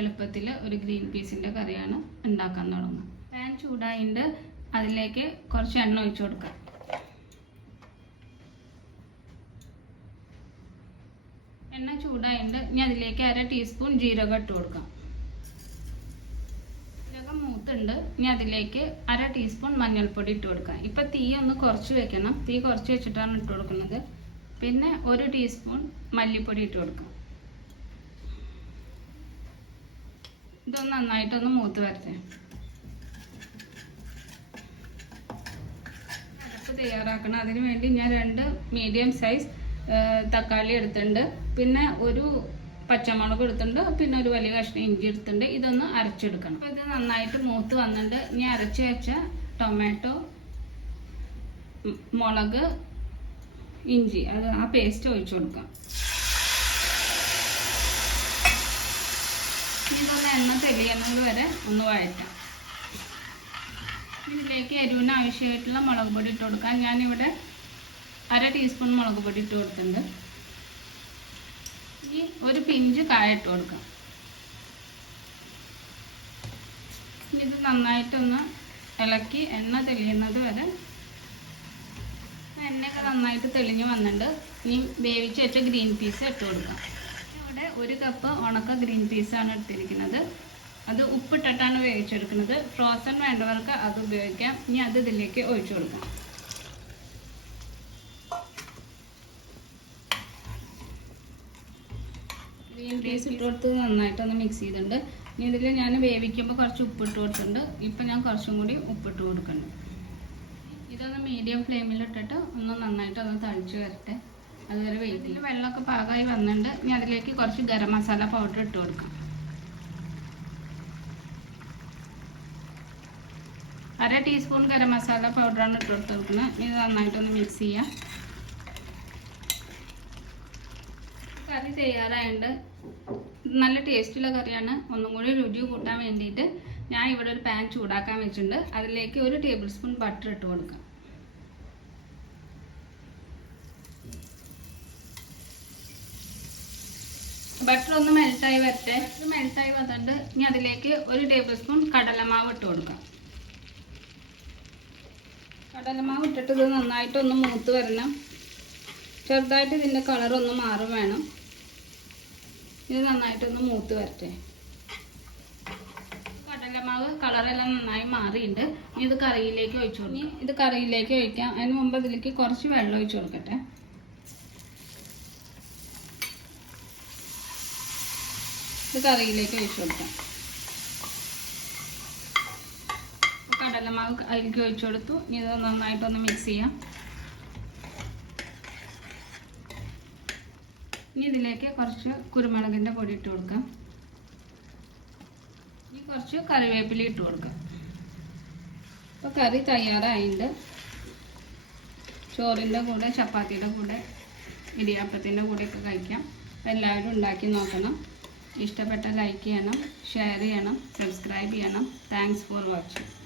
എളുപ്പത്തിൽ ഒരു ഗ്രീൻ പീസിന്റെ കറിയാണ് ഉണ്ടാക്കാൻ തുടങ്ങുക പാൻ ചൂടായിട്ട് അതിലേക്ക് കുറച്ച് എണ്ണ ഒഴിച്ചു കൊടുക്കുക എണ്ണ ചൂടായിട്ട് ഇനി അതിലേക്ക് അര ടീസ്പൂൺ ജീരകം ഇട്ട് കൊടുക്കാം. ജീരകം മൂത്തുണ്ട്. ഇനി അതിലേക്ക് അര ടീസ്പൂൺ മഞ്ഞൾപ്പൊടി ഇട്ട് കൊടുക്കുക ഇപ്പം തീ ഒന്ന് കുറച്ച് വെക്കണം. തീ കുറച്ച് വെച്ചിട്ടാണ് ഇട്ട് കൊടുക്കുന്നത്. പിന്നെ ഒരു ടീസ്പൂൺ മല്ലിപ്പൊടി ഇട്ട് കൊടുക്കാം. ഇതൊന്ന് നന്നായിട്ടൊന്ന് മൂത്ത് വരട്ടെ. അരപ്പ് തയ്യാറാക്കണം. അതിന് വേണ്ടി ഞാൻ രണ്ട് മീഡിയം സൈസ് തക്കാളി എടുത്തിട്ടുണ്ട്. പിന്നെ ഒരു പച്ചമുളക് എടുത്തിട്ടുണ്ട്. പിന്നെ ഒരു വലിയ കഷ്ണം ഇഞ്ചി എടുത്തിട്ടുണ്ട്. ഇതൊന്ന് അരച്ചെടുക്കണം. അപ്പോൾ ഇത് നന്നായിട്ട് മൂത്ത് വന്നിട്ടുണ്ട്. ഇനി അരച്ച് വെച്ച ടൊമാറ്റോ മുളക് ഇഞ്ചി. അത് ആ പേസ്റ്റ് ഒഴിച്ചു കൊടുക്കാം. ഇതൊന്ന് എണ്ണ തെളിയുന്നത് വരെ ഒന്ന് വഴറ്റാം. ഇതിലേക്ക് എരിവിന് ആവശ്യമായിട്ടുള്ള മുളക് പൊടി ഇട്ട് കൊടുക്കാം. ഞാനിവിടെ അര ടീസ്പൂൺ മുളക് പൊടി ഇട്ട് കൊടുത്തിട്ടുണ്ട്. ഇനി ഒരു പിഞ്ച് കായ ഇട്ട് കൊടുക്കാം. ഇത് നന്നായിട്ടൊന്ന് ഇളക്കി എണ്ണ തെളിയുന്നത് വരെ. എണ്ണയൊക്കെ നന്നായിട്ട് തെളിഞ്ഞ് വന്നിട്ടുണ്ട്. ഇനി വേവിച്ച് വെച്ച ഗ്രീൻ പീസ് ഇട്ട് കൊടുക്കാം. ഇവിടെ ഒരു കപ്പ് ഉണക്ക ഗ്രീൻ പീസാണ് എടുത്തിരിക്കുന്നത്. അത് ഉപ്പിട്ടിട്ടാണ് വേവിച്ചെടുക്കുന്നത്. ഫ്രോസൺ വേണ്ടവർക്ക് അത് ഉപയോഗിക്കാം. ഇനി അത് ഇതിലേക്ക് ഒഴിച്ചു കൊടുക്കാം. ഗ്രീൻ പീസ് ഇട്ട് കൊടുത്ത് നന്നായിട്ടൊന്ന് മിക്സ് ചെയ്തിട്ടുണ്ട്. ഇനി ഇതിൽ ഞാൻ വേവിക്കുമ്പോൾ കുറച്ച് ഉപ്പിട്ട് കൊടുത്തിട്ടുണ്ട്. ഇപ്പം ഞാൻ കുറച്ചും കൂടി ഉപ്പിട്ട് കൊടുക്കുന്നുണ്ട് ഇതൊന്ന് മീഡിയം ഫ്ലെയിമിലിട്ടിട്ട് ഒന്ന് നന്നായിട്ട് ഒന്ന് തളിച്ച് വരട്ടെ. അതുവരെ വെയിറ്റ് ചെയ്യും വെള്ളമൊക്കെ പാകമായി വന്നിട്ടുണ്ട്. ഇനി അതിലേക്ക് കുറച്ച് ഗരം മസാല പൗഡർ ഇട്ട് കൊടുക്കാം. അര ടീസ്പൂൺ ഗരം മസാല പൗഡറാണ് ഇട്ട് കൊടുത്ത് കൊടുക്കുന്നത് ഇത് നന്നായിട്ടൊന്ന് മിക്സ് ചെയ്യാം. കറി തയ്യാറായുണ്ട് നല്ല ടേസ്റ്റുള്ള കറിയാണ്. ഒന്നും കൂടി രുചി കൂട്ടാൻ വേണ്ടിയിട്ട് ഞാൻ ഇവിടെ ഒരു പാൻ ചൂടാക്കാൻ വെച്ചിട്ടുണ്ട്. അതിലേക്ക് ഒരു ടേബിൾ സ്പൂൺ ബട്ടർ ഇട്ട് കൊടുക്കാം. ബട്ടർ ഒന്ന് മെൽട്ടായി വരട്ടെ. ബട്ടർ മെൽട്ടായി വന്നിട്ട് ഇനി അതിലേക്ക് ഒരു ടേബിൾ സ്പൂൺ കടലമാവ് ഇട്ട് കൊടുക്കാം. കടലമാവ് ഇട്ടിട്ട് ഇത് നന്നായിട്ടൊന്ന് മൂത്ത് വരണം. ചെറുതായിട്ട് ഇതിന്റെ കളർ ഒന്ന് മാറും വേണം. ഇത് നന്നായിട്ടൊന്ന് മൂത്ത് വരട്ടെ. കടലമാവ് കളറെല്ലാം നന്നായി മാറിയിട്ടുണ്ട്. ഇനി ഇത് കറിയിലേക്ക് ഒഴിച്ചു ഇനി ഇത് കറിയിലേക്ക് ഒഴിക്കാം. അതിന് മുമ്പ് ഇതിലേക്ക് കുറച്ച് വെള്ളം ഒഴിച്ചു കൊടുക്കട്ടെ. ഇത് കറിയിലേക്ക് ഒഴിച്ചു കൊടുക്കാം. കടലമാവ് അതിലേക്ക് ഒഴിച്ചു കൊടുത്തു. ഇനി ഇത് നന്നായിട്ടൊന്ന് മിക്സ് ചെയ്യാം. ഇനി ഇതിലേക്ക് കുറച്ച് കുരുമുളകിന്റെ പൊടി ഇട്ട് കൊടുക്കാം. ഇനി കുറച്ച് കറിവേപ്പില ഇട്ട് കൊടുക്കാം. അപ്പോൾ കറി തയ്യാറായിട്ടുണ്ട്. ചോറിന്റെ കൂടെ ചപ്പാത്തിയുടെ കൂടെ ഇടിയപ്പത്തിന്റെ കൂടെയൊക്കെ കഴിക്കാം. എല്ലാവരും ഉണ്ടാക്കി നോക്കണം. ഇഷ്ടപ്പെട്ട ലൈക്ക് ചെയ്യണം ഷെയർ ചെയ്യണം സബ്സ്ക്രൈബ് ചെയ്യണം. Thanks for watching